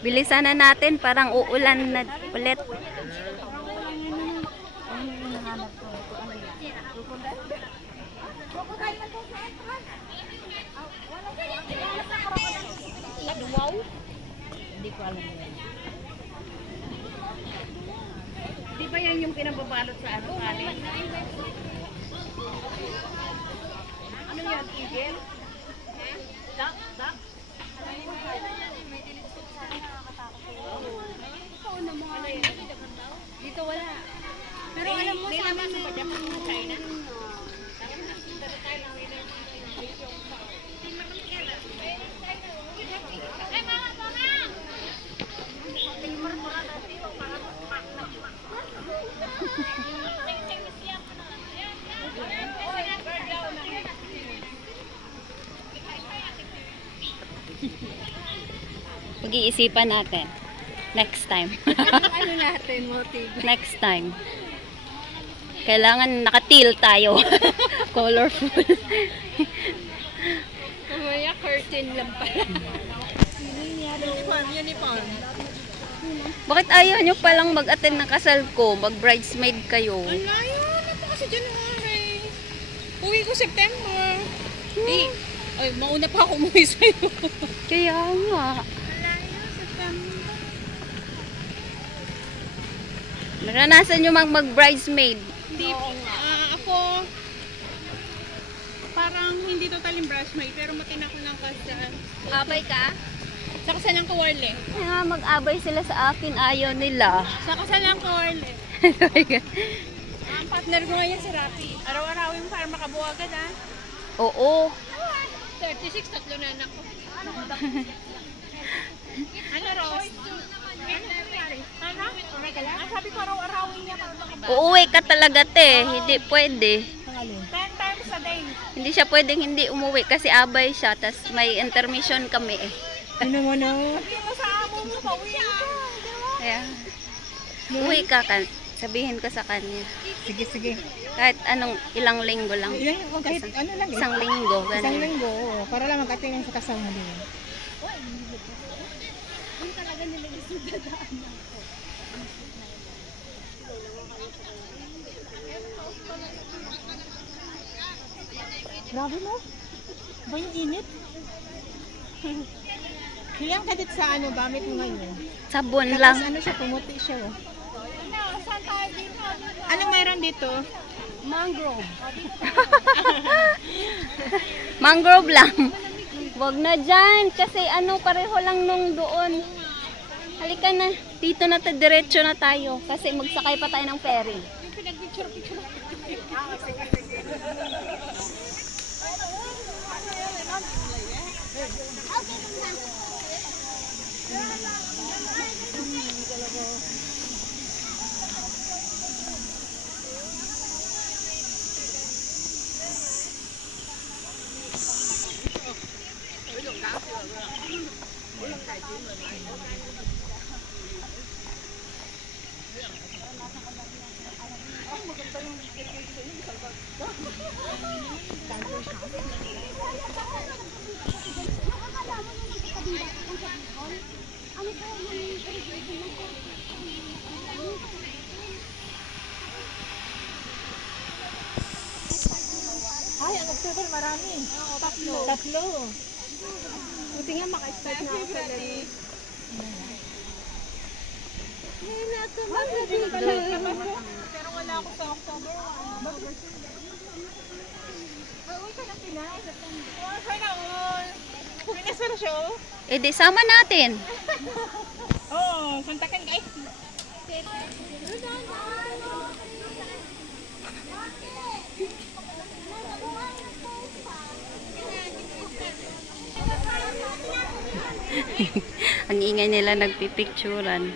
Bilisan na natin, parang uulan na ulit. Wow? Hindi ko alam yan. Di ba yan yung pinababalot sa ano? Ano yan? Eagle? Duck? Duck? Dito wala. Pero alam mo sa amin sa China? Pag-iisipan natin. Next time. Ano natin, motive? Next time. Kailangan nakatil tayo. Colorful. Mamaya curtain lang pala. Uniform. Bakit ayaw nyo palang mag-attend ng kasal ko? Mag-bridesmaid kayo. Ang layo na pa kasi January. Uwi ko September. Ay, mauna pa ako umuwi sa'yo. Kaya nga. Naranasan nyo mag-bridesmaid? Hindi, ako, parang hindi totaling bridesmaid, pero matin ako ng kasal. Abay ka? Sa kasal ng Kawarle. Kaya mag-abay sila sa akin, ayaw nila. Sa kasal ng Kawarle. Ang partner ko ngayon si Rafi. Araw-arawin para makabuwagan Oo. 36, tatlo na anak ko. Ano, Rose? Ano? Sabi ko araw-arawin niya. Uuwi ka talaga, te. Hindi pwede. 10 times a day. Hindi siya pwedeng hindi umuwi kasi abay siya. Tapos may intermission kami eh. Ano mo na? Hindi mo sa amo mo, pauwi ka. Kaya, uwi ka. Sabihin ko sa kanya. Sige, sige. Kahit anong ilang linggo lang. Kahit ano lang eh. Isang linggo. Ganun. Isang linggo, oo. Para lang mag-ating sa kasal mo din. Yung talaga nila isudadaan ako. Grabe mo. Ba yung init? Ilang kadit sa ano gamit mo ngayon? Sabon Tapos lang. ano siya, pumuti siya. Oh. Anong mayroon dito? Mangrove. Mangrove lang. Wag na dyan. Kasi ano, pareho lang nung doon. Halika na. Dito na diretso na tayo. Kasi magsakay pa tayo ng ferry. Yung pinag-picture-picture. Ay, ang nagtutol marami. Tatlo. Buti nga maka-start na ako sa dali. Pero wala ako sa October 1. Uy ka na Pinas. Sana all. Pinas na siya. Eh di sama natin. Oo, santakan guys. Ang ingay nila nagpipicturan.